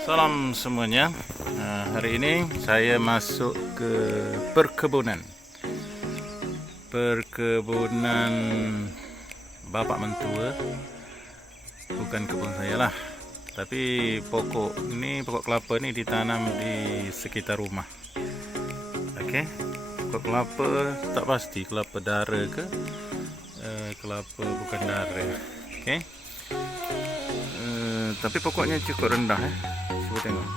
Salam semuanya. Hari ini saya masuk ke perkebunan bapak mentua. Bukan kebun saya lah, tapi pokok kelapa ini ditanam di sekitar rumah. Oke, pokok kelapa tak pasti kelapa dara ke kelapa bukan dara. Oke. Tapi pokoknya cukup rendah. Cuba tengok.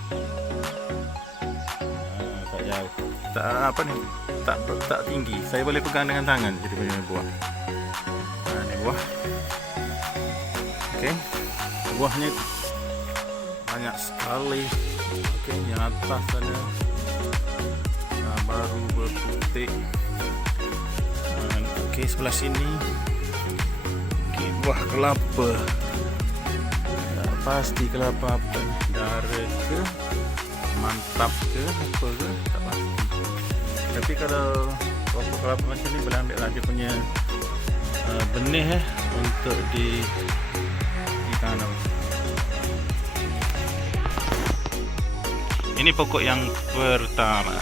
Tak jauh. Tak apa ni? Tak tinggi. Saya boleh pegang dengan tangan jadi punya buah. Ni buah. Okey. Buahnya banyak sekali. Okey, yang atas sana baru berputik. Okey, sebelah sini. Okey, buah kelapa. Pasti kelapa apa ni? Dara ke mantap ke apa ke tak pasti. Tapi kalau pokok kelapa macam ni boleh ambil lah dia punya benih untuk ditanam. Ini pokok yang pertama.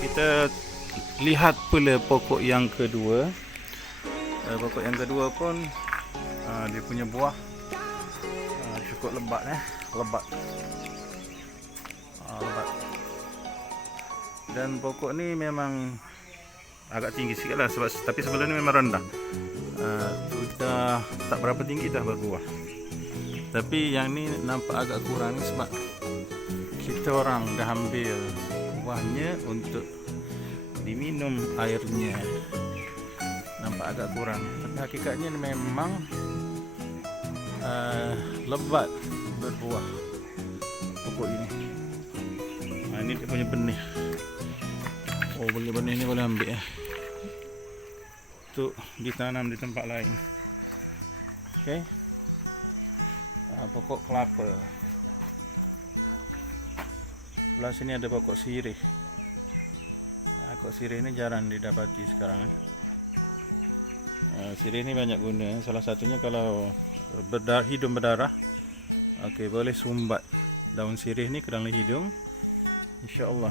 Kita lihat pula pokok yang kedua. Pokok yang kedua pun dia punya buah cukup lebat lebat. Dan pokok ni memang agak tinggi sikit lah tapi sebelum ni memang rendah. Sudah tak berapa tinggi dah berbuah. Tapi yang ni nampak agak kurang sebab kita orang dah ambil buahnya untuk diminum airnya. Nampak agak kurang. Tapi hakikatnya memang lebat berbuah pokok ini. Ini dia punya benih. Benih ni boleh ambil untuk ditanam di tempat lain. Okey. Pokok kelapa. Sebelah sini ada pokok sirih. Pokok sirih ni jarang didapati sekarang. Sirih ni banyak guna. Salah satunya kalau hidung berdarah, okey, boleh sumbat daun sirih ni ke dalam hidung, insya-Allah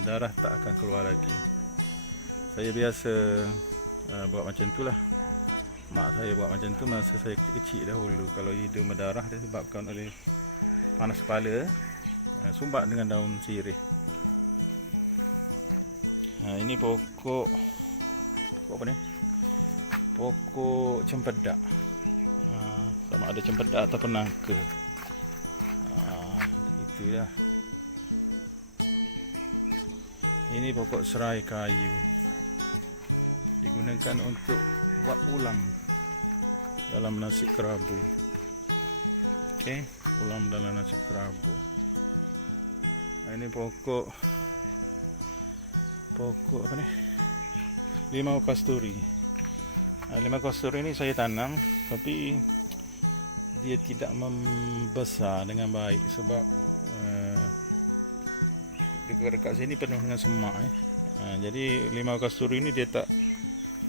darah tak akan keluar lagi. Saya biasa buat macam tu lah. Mak saya buat macam tu masa saya kecil dahulu. Kalau hidung berdarah disebabkan oleh panas kepala, sumbat dengan daun sirih. Ini pokok apa ni? Pokok cempedak. Sama ada cempedak atau nangka. Itulah. Ini pokok serai kayu. Digunakan untuk buat ulam dalam nasi kerabu. Okey, ulam dalam nasi kerabu. Ini pokok apa ni? Limau kasturi. Limau kasturi ini saya tanam tapi dia tidak membesar dengan baik sebab dekat sini penuh dengan semak. Jadi limau kasturi ini dia tak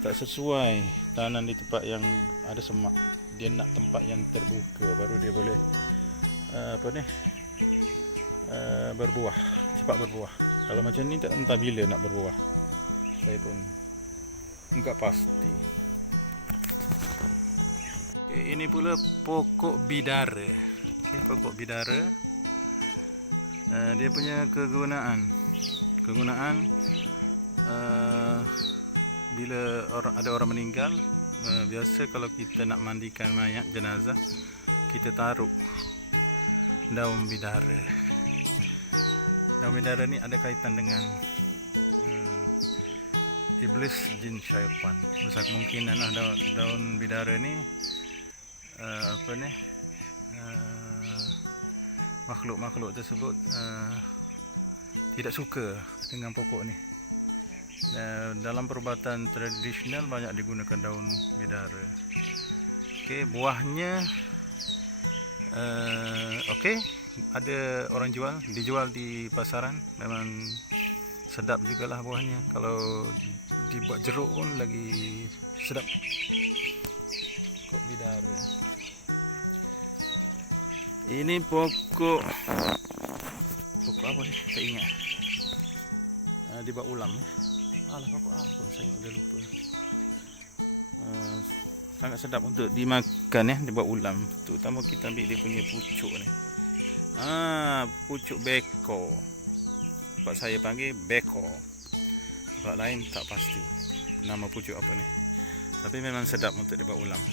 sesuai tanam di tempat yang ada semak. Dia nak tempat yang terbuka baru dia boleh berbuah, cepat berbuah. Kalau macam ni tak entah bila nak berbuah. Saya pun enggak pasti. Ini pula pokok bidara. Pokok bidara. Dia punya kegunaan bila ada orang meninggal, biasa kalau kita nak mandikan mayat jenazah, kita taruh daun bidara. Daun bidara ni ada kaitan dengan iblis, jin, syaitan. Besar kemungkinan daun bidara ni makhluk-makhluk tersebut tidak suka dengan pokok ni. Dalam perubatan tradisional banyak digunakan daun bidara. Okey, buahnya ada orang dijual di pasaran. Memang sedap jugalah buahnya. Kalau dibuat jeruk pun lagi sedap. Pokok bidara. Ini pokok Pokok apa ni? Tak ingat. Dia buat ulam ya. Alah, pokok apa? Saya sudah lupa. Sangat sedap untuk dimakan ya, dia buat ulam. Terutama kita ambil dia punya pucuk ni. Pucuk beko. Tempat saya panggil beko. Tempat lain tak pasti nama pucuk apa ni. Tapi memang sedap untuk dibuat ulam.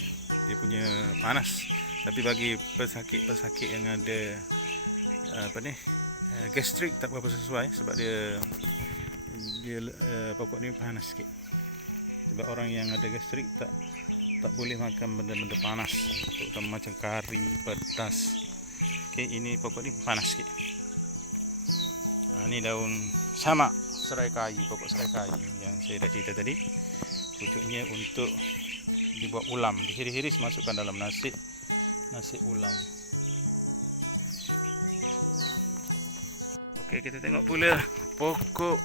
Dia punya panas. Tapi bagi pesakit-pesakit yang ada gastrik tak berapa sesuai, sebab dia pokok ni panas sikit. Sebab orang yang ada gastrik tak boleh makan benda-benda panas, terutama macam kari, pedas. Okey, ini pokok ni panas sikit. Ni daun sama serai kayu, pokok serai kayu yang saya dah cerita tadi. Pucuknya untuk dibuat ulam, dihiris-hiris masukkan dalam nasi ulam. Okey, kita tengok pula pokok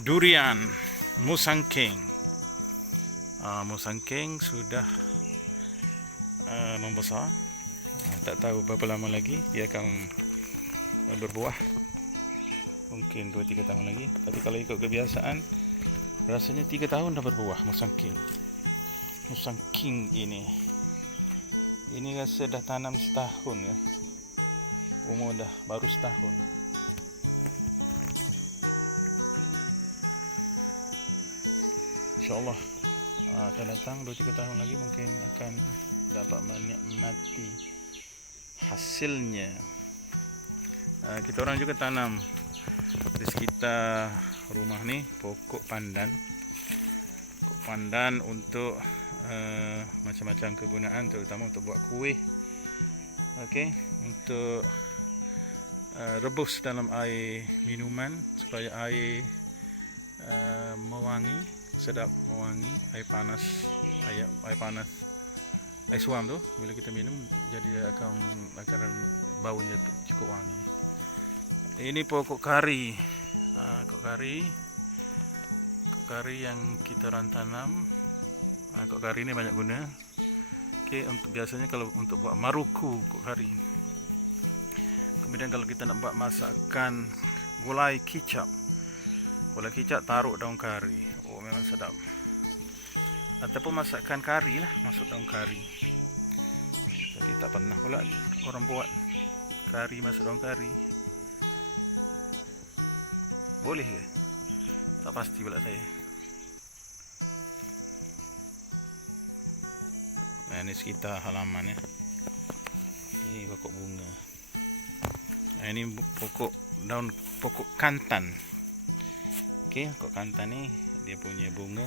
durian musangking. Musangking sudah membesar. Tak tahu berapa lama lagi dia akan berbuah. Mungkin 2-3 tahun lagi. Tapi kalau ikut kebiasaan, rasanya 3 tahun dah berbuah musangking. Musangking ini rasa dah tanam setahun ya. Umur dah baru setahun. InsyaAllah akan datang 2-3 tahun lagi mungkin akan dapat menikmati hasilnya. Kita orang juga tanam di sekitar rumah ni pokok pandan. Pokok pandan untuk macam-macam kegunaan, terutama untuk buat kuih. Okey, untuk rebus dalam air minuman supaya air mewangi, sedap mewangi. Air panas, air suam tu bila kita minum jadi dia akan baunya cukup wangi. Ini pokok kari. Pokok kari yang kita orang tanam. Pokok kari ni banyak guna. Okey, untuk biasanya kalau untuk buat maruku pokok kari. Kemudian kalau kita nak buat masakan gulai kicap. Gulai kicap taruh daun kari. Oh, memang sedap. Ataupun masakan kari lah, masuk daun kari. Tapi tak pernah pula orang buat kari masuk daun kari. Boleh ke? Tak pasti pula saya. Nah, ini sekitar halaman ya. Ini pokok bunga. Nah, ini pokok kantan. Okey, pokok kantan ni dia punya bunga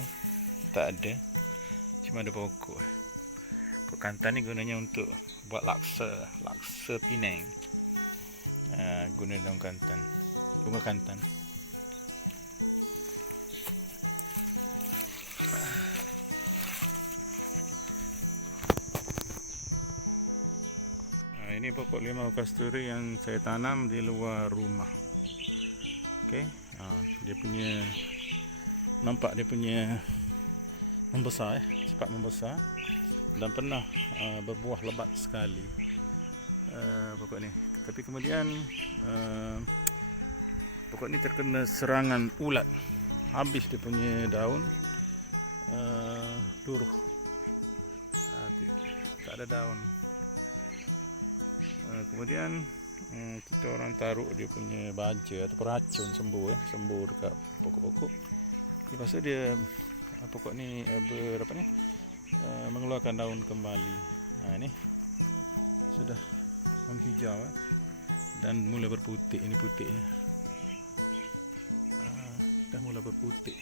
tak ada, cuma ada pokok. Pokok kantan ni gunanya untuk buat laksa Penang. Guna daun kantan, bunga kantan. Ini pokok limau kasturi yang saya tanam di luar rumah. Okey, dia punya nampak dia punya membesar cepat membesar dan pernah berbuah lebat sekali pokok ni. Tapi kemudian pokok ni terkena serangan ulat, habis dia punya daun, luruh, tak ada daun. Kemudian kita orang taruh dia punya baja atau racun sembuh dekat pokok-pokok. Lepas tu dia pokok ni mengeluarkan daun kembali. Ini sudah menghijau dan mula berputik. Ini putiknya dah mula berputik.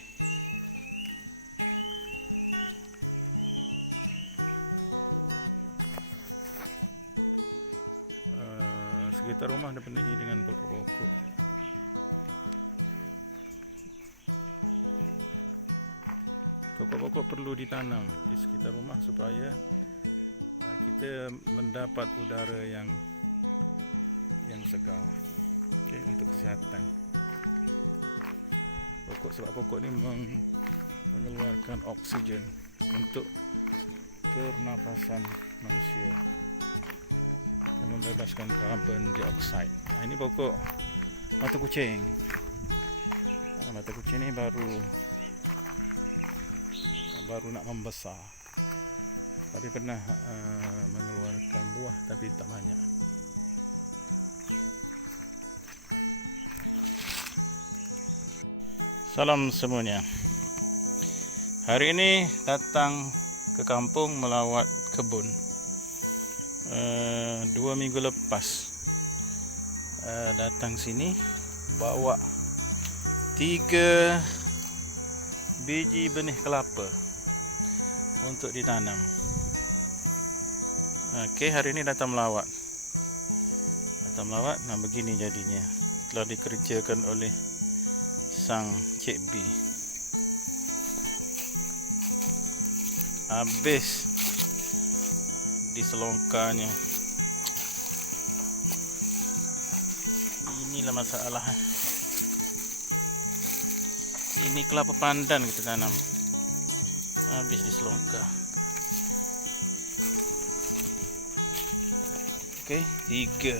Sekitar rumah dipenuhi dengan pokok-pokok. Pokok-pokok perlu ditanam di sekitar rumah supaya kita mendapat udara yang segar. Okey, untuk kesihatan. Sebab pokok ni mengeluarkan oksigen untuk pernafasan manusia, membebaskan karbon dioksida. Ini pokok mata kucing. Mata kucing ni baru nak membesar. Tapi pernah mengeluarkan buah tapi tak banyak. Salam semuanya. Hari ini datang ke kampung melawat kebun. 2 minggu lepas datang sini bawa 3 biji benih kelapa untuk ditanam. Okey, hari ini datang melawat. Nah begini jadinya. Telah dikerjakan oleh sang Cik B. Habis diselongkarnya. Inilah masalah. Ini kelapa pandan kita tanam. Habis diselongkar. Okey, 3.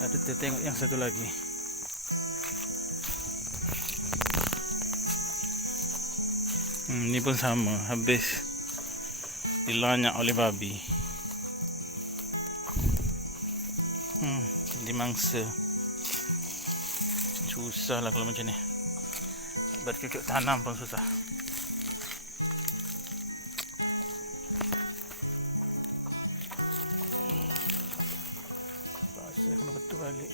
Ada kita tengok yang satu lagi. Ini pun sama, habis dilanyak oleh babi. Dimangsa. Susah lah kalau macam ni. Bercucuk tanam pun susah. Pasal kena betul balik.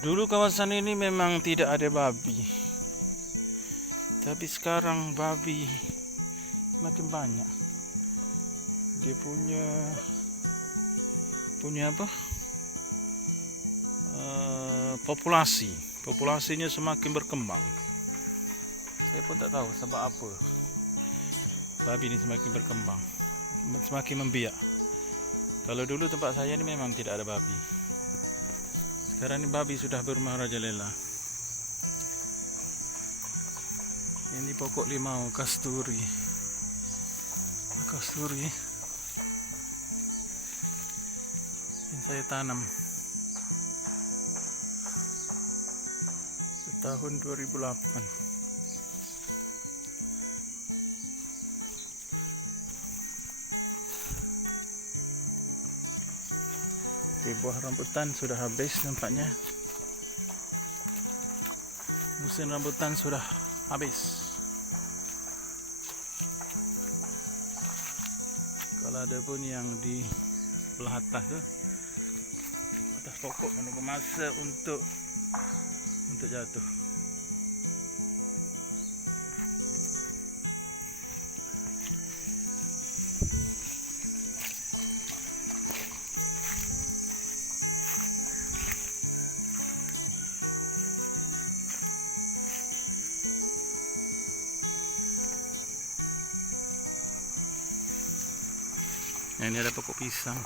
Dulu kawasan ini memang tidak ada babi. Tapi sekarang babi makin banyak. Dia punya apa? Populasinya semakin berkembang. Saya pun tak tahu sebab apa babi ini semakin berkembang, semakin membiak. Kalau dulu tempat saya ni memang tidak ada babi. Sekarang ni babi sudah berumah rajalela. Ini pokok limau kasturi. Yang saya tanam tahun 2008. Buah rambutan sudah habis nampaknya. Musim rambutan sudah habis. Kalau ada pun yang di belah atas tu, atas pokok menunggu masa untuk jatuh. Ini ada pokok pisang.